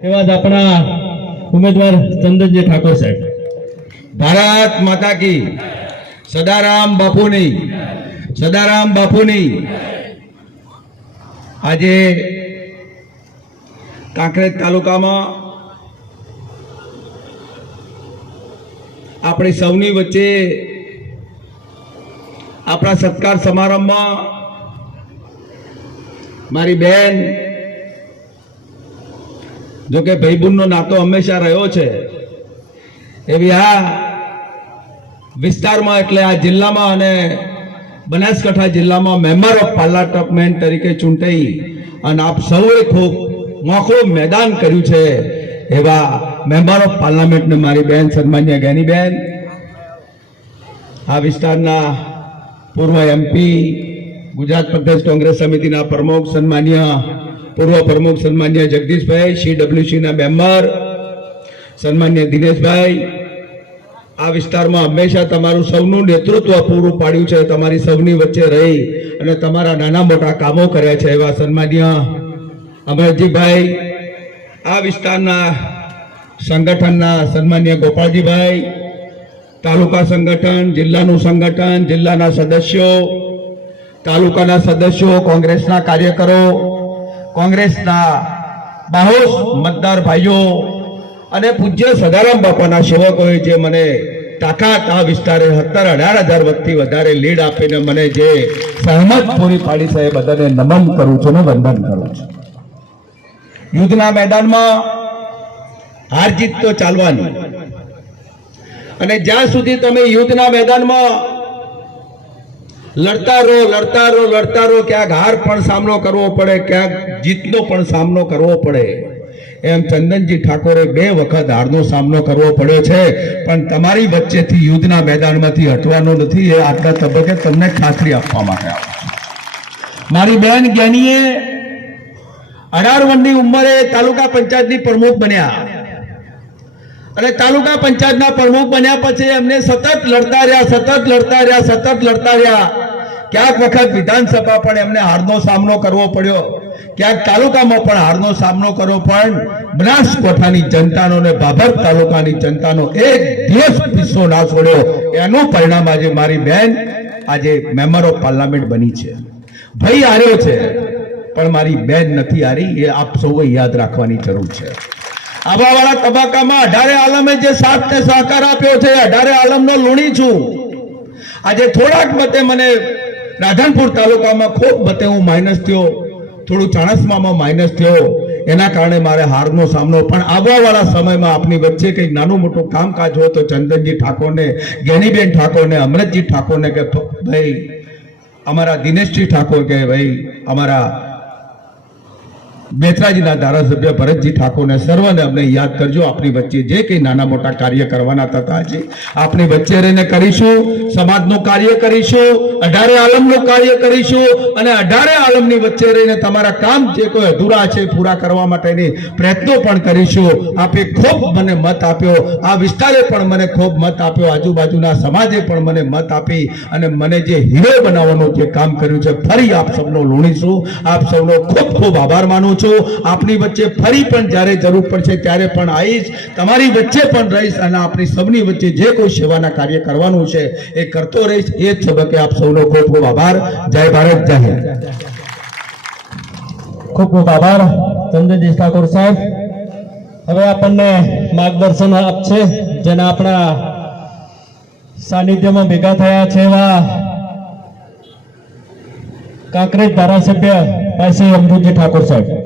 એવા આપણા ઉમેદવાર ચંદનજી ઠાકોર સાહેબ. ભારત માતા કી. સદારામ બાપુની. સદારામ બાપુની. આજે કાંકરેજ તાલુકામાં આપણી સૌની વચ્ચે આપણા સત્કાર સમારંભમાં મારી બેન જો કે ભાઈબંધનો નાતો હંમેશા રહ્યો છે. એવી આ વિસ્તારમાં એટલે આ જિલ્લામાં અને બનાસકાંઠા જિલ્લામાં મેમ્બર ઓફ પાર્લામેન્ટ તરીકે ચૂંટાઈ અને આપ સૌએ ખૂબ મોખું મેદાન કર્યું છે એવા મેમ્બર ઓફ પાર્લામેન્ટને મારી બેન, સન્માન્ય જ્ઞાનીબેન આ વિસ્તારના પૂર્વ એમપી ગુજરાત પ્રદેશ કોંગ્રેસ સમિતિના પ્રમુખ, સન્માન્ય પૂર્વ પ્રમુખ સન્માન્ય જગદીશભાઈ સીડબ્લ્યુસીના મેમ્બર, સન્માન્ય દિનેશભાઈ. આ વિસ્તારમાં હંમેશા તમારું સૌનું નેતૃત્વ પૂરું પાડ્યું છે, તમારી સૌની વચ્ચે રહી અને તમારા નાના મોટા કામો કર્યા છે એવા સન્માન્ય અમરજીભાઈ. આ વિસ્તારના સંગઠનના સન્માન્ય ગોપાલજીભાઈ, તાલુકા સંગઠન, જિલ્લાનું સંગઠન, જિલ્લાના સદસ્યો, તાલુકાના સદસ્યો, કોંગ્રેસના કાર્યકરો કોંગ્રેસના બાહોશ મતદાર ભાઈઓ અને પૂજ્ય સદારામ બાપાના સેવકોએ જે મને તાકાત આ વિસ્તારે સત્તર અઢાર હજાર વખતથી વધારે લીડ આપીને મને જે સહમત પૂરી પાડી છે એ બધાને નમન કરું છું ને વંદન કરું છું. યુદ્ધના મેદાનમાં હાર જીત તો ચાલવાની. અને જ્યાં સુધી તમે યુદ્ધના મેદાનમાં લડતા રહો લડતા રહો લડતા રહો. ક્યાંક હાર પણ સામનો કરવો પડે, ક્યાંક જીતનો પણ સામનો કરવો પડે. એમ ચંદનજી ઠાકોરે બે વખત હારનો સામનો કરવો પડ્યો છે. પણ તમારી વચ્ચેથી યુદ્ધના મેદાનમાંથી હટવાનો નથી, એ આટલા તબક્કે તમને ખાતરી આપવા માટે મારી બહેન જ્ઞાનીએ અઢાર વર્ષની ઉંમરે તાલુકા પંચાયતની પ્રમુખ બન્યા. અને તાલુકા પંચાયતના પ્રમુખ બન્યા પછી એમને સતત લડતા રહ્યા, સતત લડતા રહ્યા, સતત લડતા રહ્યા. ક્યાંક વખત વિધાનસભા પણ એમને હારનો સામનો કરવો પડ્યો. ક્યાંક તાલુકામાં પણ હારનો સામનો કરવો, પણ બનાસકાંઠાની જનતાનો ને ભાભર તાલુકાની જનતાનો એક દિવસ પિસ્સો ના છોડ્યો. એનું પરિણામ આજે મારી બેન, આજે મેમ્બર ઓફ પાર્લામેન્ટ બની છે. ભાઈ હાર્યો છે, પણ મારી બેન નથી હારી, એ આપ સૌએ યાદ રાખવાની જરૂર છે. આબાવાળા તબક્કામાં અઢારે આલમે જે સાથને સહકાર આપ્યો છે અઢારે આલમનો લુણી છું. આજે થોડાક મતે મને રાધનપુર તાલુકામાં ખૂબ બતે હું માઇનસ થયો. થોડું ચાણસમામાં માઇનસ થયો. એના કારણે મારે હારનો સામનો. પણ આવવાવાળા સમયમાં આપની વચ્ચે કંઈક નાનું મોટું કામકાજ હોય તો ચંદનજી ઠાકોરને જ્ઞાનીબેન ઠાકોરને અમૃતજી ઠાકોરને કે ભાઈ, અમારા દિનેશજી ઠાકોર કે, ભાઈ, અમારા બેચરાજીના ધારાસભ્ય ભરતજી ઠાકોરને સર્વને અમને યાદ કરજો. આપણી વચ્ચે જે કંઈ નાના મોટા કાર્ય કરવાના થતા છે આપણી વચ્ચે રહીને કરીશું. સમાજનું કાર્ય કરીશું, અઢારે આલમનું કાર્ય કરીશું અને અઢારે આલમની વચ્ચે રહીને તમારા કામ જે કોઈ અધૂરા છે પૂરા કરવા માટેની પ્રયત્નો પણ કરીશું. આપે ખૂબ મને મત આપ્યો. આ વિસ્તારે પણ મને ખૂબ મત આપ્યો. આજુબાજુના સમાજે પણ મને મત આપી અને મને જે હીરો બનાવવાનું જે કામ કર્યું છે, ફરી આપ સૌનો લુણીશું. આપ સૌનો ખૂબ ખૂબ આભાર માનું છું. આપની વચ્ચે ફરી પણ જ્યારે જરૂર પડશે ત્યારે પણ આવીશ તમારી વચ્ચે પણ રહીશ અને આપણી સૌની વચ્ચે જે કોઈ સેવાના કાર્ય કરવાનું છે એ કરતો રહીશ. એ જ તબક્કે આપ સૌનો ખૂબ ખૂબ આભાર. જય ભારત, જય હિન્દ. ખૂબ ખૂબ આભાર ચંદ્રજી ઠાકોર સાહેબ. હવે આપણને માર્ગદર્શન આપશે, જેના આપણા સાનિધ્યમાં ભેગા થયા છે એવા કાંકરેજ ધારાસભ્ય પાસે અમૃતજી ઠાકોર સાહેબ.